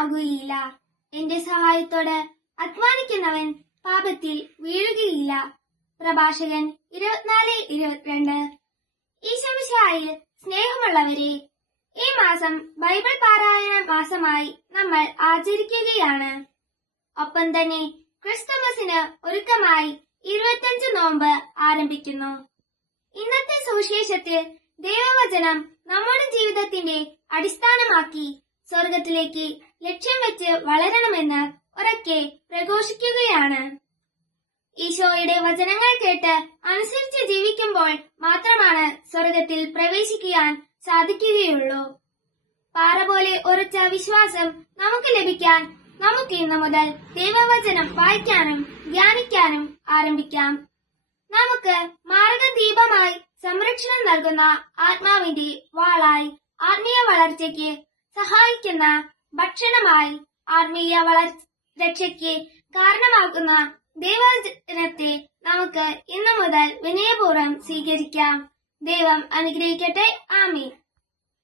നിന്ദിതനാകുകയില്ല. എന്റെ സഹായത്തോട് അധ്വാനിക്കുന്നവൻ പാപത്തിൽ വീഴുകയില്ല. പ്രഭാഷകൻ 24:22. ഈശോമിശിഹായിൽ സ്നേഹമുള്ളവരെ, ഈ മാസം ബൈബിൾ പാരായണ മാസമായി നമ്മൾ ആചരിക്കുകയാണ്. ഒപ്പം തന്നെ ക്രിസ്തുമസിന് ഒരുക്കമായി 25 നോമ്പ് ആരംഭിക്കുന്നു. ഇന്നത്തെ സുവിശേഷത്തിൽ ദൈവവചനം നമ്മുടെ ജീവിതത്തിന്റെ അടിസ്ഥാനമാക്കി സ്വർഗത്തിലേക്ക് ലക്ഷ്യം വെച്ച് വളരണമെന്ന് ഉറക്കെ പ്രഘോഷിക്കുകയാണ്. ഈശോയുടെ വചനങ്ങൾ കേട്ട് അനുസരിച്ച് ജീവിക്കുമ്പോൾ മാത്രമാണ് സ്വർഗത്തിൽ പ്രവേശിക്കുവാൻ സാധിക്കുകയുള്ളൂ. പാറ പോലെ ഉറച്ച വിശ്വാസം നമുക്ക് ലഭിക്കാൻ നമുക്ക് ഇന്നു മുതൽ ദൈവവചനം വായിക്കാനും ധ്യാനിക്കാനും ആരംഭിക്കാം. നമുക്ക് മാർഗദീപമായി സംരക്ഷണം നൽകുന്ന ആത്മാവിന്റെ വാളായി ആത്മീയ വളർച്ചയ്ക്ക് സഹായിക്കുന്ന ഭക്ഷണമായി ആത്മീയ രക്ഷയ്ക്ക് കാരണമാകുന്ന ദൈവവചനത്തെ നമുക്ക് ഇന്നു മുതൽ വിനയപൂർവ്വം സ്വീകരിക്കാം. ദൈവം അനുഗ്രഹിക്കട്ടെ. ആമേൻ.